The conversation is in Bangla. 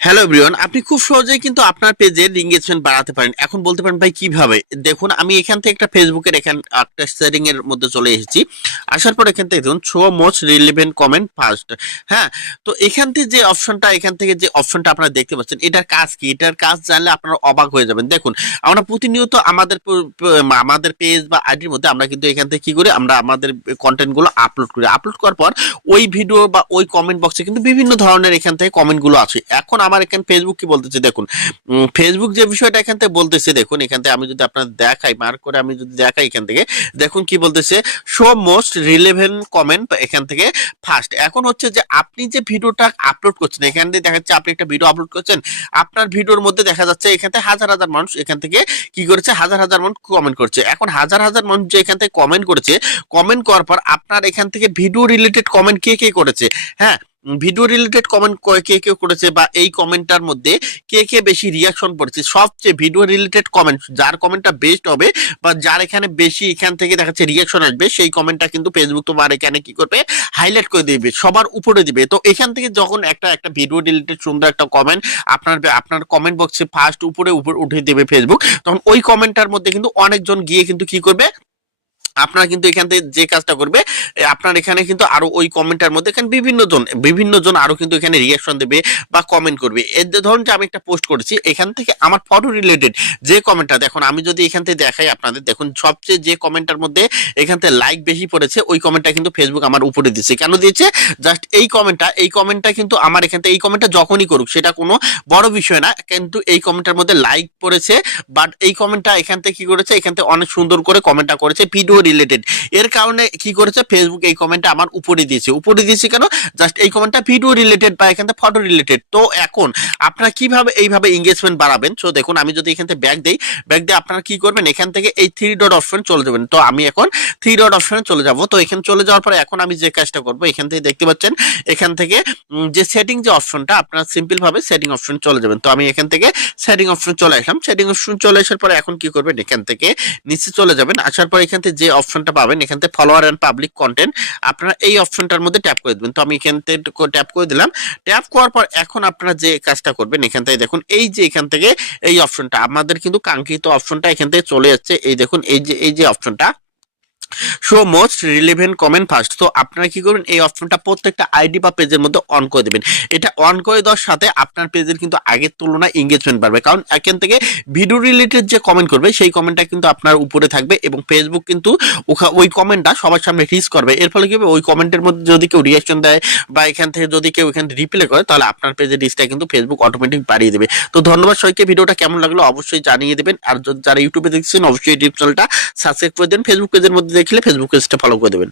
হ্যালো এভরিওয়ান আপনি খুব সহজেই কিন্তু আপনার পেজের এঙ্গেজমেন্ট বাড়াতে পারেন। এখন বলতে পারেন, ভাই, কীভাবে? দেখুন, আমি এখান থেকে একটা ফেসবুকের এখান, একটা সেটিং এর মধ্যে চলে এসেছি। আসার পর এখান থেকে দেখুন show most relevant comment first হ্যাঁ তো এখান থেকে যে অপশনটা এখান থেকে যে অপশনটা আপনারা দেখতে পাচ্ছেন, এটার কাজ কি? এটার কাজ জানলে আপনারা অবাক হয়ে যাবেন। দেখুন, আমরা প্রতিনিয়ত আমাদের আমাদের পেজ বা আইডির মধ্যে আমরা কিন্তু এখান থেকে কি করি? আমরা আমাদের কন্টেন্টগুলো আপলোড করি। আপলোড করার পর ওই ভিডিও বা ওই কমেন্ট বক্সে কিন্তু বিভিন্ন ধরনের এখান থেকে কমেন্টগুলো আছে। এখন আমার এখানে ফেসবুক কি বলতেছে? দেখুন ফেসবুক যে বিষয়টা এখান থেকে বলতেছে, দেখুন, এখান থেকে আমি যদি আপনার দেখাই মার্ক করে আমি যদি দেখাই এখান থেকে, দেখুন কি বলতেছে? শো মোস্ট রিলেভেন্ট কমেন্ট এখান থেকে ফার্স্ট এখন হচ্ছে যে আপনি যে ভিডিওটা আপলোড করছেন, এখান থেকে দেখা যাচ্ছে আপনি একটা ভিডিও আপলোড করছেন, আপনার ভিডিওর মধ্যে দেখা যাচ্ছে এখান থেকে হাজার হাজার মানুষ এখান থেকে কি করেছে? হাজার হাজার মানুষ কমেন্ট করছে। এখন হাজার হাজার মানুষ যে এখান থেকে কমেন্ট করেছে কমেন্ট করার পর আপনার এখান থেকে ভিডিও রিলেটেড কমেন্ট কে কে করেছে? হ্যাঁ ভিডিও রিলেটেড কমেন্ট কে কে করেছে বা এই কমেন্টটার মধ্যে কে কে বেশি রিয়াকশন পড়েছে সবচেয়ে ভিডিও রিলেটেড কমেন্ট যার কমেন্টটা বেস্ট হবে বা যার এখানে বেশি এখান থেকে দেখাচ্ছে রিয়াকশন আসবে, সেই কমেন্টটা কিন্তু ফেসবুক তোমার এখানে কি করবে? হাইলাইট করে দিবে, সবার উপরে দিবে। তো এখান থেকে যখন একটা একটা ভিডিও রিলেটেড সুন্দর একটা কমেন্ট আপনার আপনার কমেন্ট বক্সে ফার্স্ট উপরে উপরে উঠে দেবে ফেসবুক তখন ওই কমেন্টটার মধ্যে কিন্তু অনেকজন গিয়ে কিন্তু কি করবে? আপনারা কিন্তু এখান থেকে যে কাজটা করবে আপনার এখানে কিন্তু আরও ওই কমেন্টের মধ্যে এখানে বিভিন্ন জন বিভিন্ন জন আরও কিন্তু এখানে রিয়াকশন দেবে বা কমেন্ট করবে। এর যে ধরুন যে আমি একটা পোস্ট করেছি, এখান থেকে আমার ফটো রিলেটেড যে কমেন্টটা দেখুন আমি যদি এখান থেকে দেখাই আপনাদের, দেখুন সবচেয়ে যে কমেন্টটার মধ্যে এখান থেকে লাইক বেশি পড়েছে, ওই কমেন্টটা কিন্তু ফেসবুক আমার উপরে দিচ্ছে কেন দিয়েছে? জাস্ট এই কমেন্টটা এই কমেন্টটা কিন্তু আমার এখান থেকে, এই কমেন্টটা যখনই করুক, সেটা কোনো বড় বিষয় না, কিন্তু এই কমেন্টের মধ্যে লাইক পড়েছে বাট এই কমেন্টটা এখান থেকে কি করেছে? এখান থেকে অনেক সুন্দর করে কমেন্টটা করেছে ভিডিও রিলেটেড এর কারণে কি করেছে? ফেসবুক এই কমেন্টটা আমার উপরে দিয়েছে। উপরে দিয়েছে কেন? জাস্ট এই কমেন্টটা ভিডিও রিলেটেড বা এখান থেকে ফটো রিলেটেড তো এখন আপনারা কীভাবে এইভাবে এঙ্গেজমেন্ট বাড়াবেন? তো দেখুন, আমি যদি এখান থেকে ব্যাক দেই ব্যাক দিয়ে আপনারা কি করবেন? এখান থেকে এই থ্রি ডট অপশন চলে যাবেন। তো আমি এখন থ্রি ডট অপশনে চলে যাব। তো এখানে চলে যাওয়ার পরে এখন আমি যে কাজটা করব, এখান থেকে দেখতে পাচ্ছেন, এখান থেকে যে সেটিং যে অপশনটা আপনারা সিম্পল ভাবে সেটিং অপশন চলে যাবেন। তো আমি এখান থেকে সেটিং অপশন চলে আসলাম। সেটিং অপশন চলে আসার পরে এখন কি করবেন? এখান থেকে নিচে চলে যাবেন। আসার পর এখান থেকে যে অপশনটা পাবেন, এখান থেকে ফলোয়ার এন্ড পাবলিক কন্টেন্ট আপনারা এই অপশনটার মধ্যে ট্যাপ করে দেবেন। তো আমি এখান থেকে ট্যাপ করে দিলাম। ট্যাপ করার পর এখন আপনারা যে কাজটা করবেন, এখান থেকে দেখুন, এই যে এখান থেকে এই অপশনটা আমাদের কিন্তু কাঙ্ক্ষিত অপশনটা এখান থেকে চলে যাচ্ছে। এই দেখুন, এই যে এই যে অপশনটা show most relevant comment first তো আপনারা কি করবেন? এই অপশনটা প্রত্যেকটা আইডি বা পেজের মধ্যে অন করে দেবেন। এটা অন করে দেওয়ার সাথে আপনার পেজের কিন্তু আগের তুলনায় এঙ্গেজমেন্ট বাড়বে। কারণ এখান থেকে ভিডিও রিলেটেড যে কমেন্ট করবে, সেই কমেন্টটা কিন্তু আপনার উপরে থাকবে এবং ফেসবুক কিন্তু ওই কমেন্টটা সবার সামনে রিচ করবে। এর ফলে কি হবে? ওই কমেন্টের মধ্যে যদি কেউ রিয়াকশন দেয় বা এখান থেকে যদি কেউ এখানে রিপ্লে করে, তাহলে আপনার পেজের রিচটা কিন্তু ফেসবুক অটোমেটিক বাড়িয়ে দেবে। তো ধন্যবাদ সবাইকে। ভিডিওটা কেমন লাগল অবশ্যই জানিয়ে দেবেন। আর যারা ইউটিউবে দেখছেন, অবশ্যই ইউটিউব চ্যানেলটা সাবস্ক্রাইব করে দেন। ফেসবুক পেজের মধ্যে দেখলে ফেসবুক পেজটা ফলো করে দেবেন।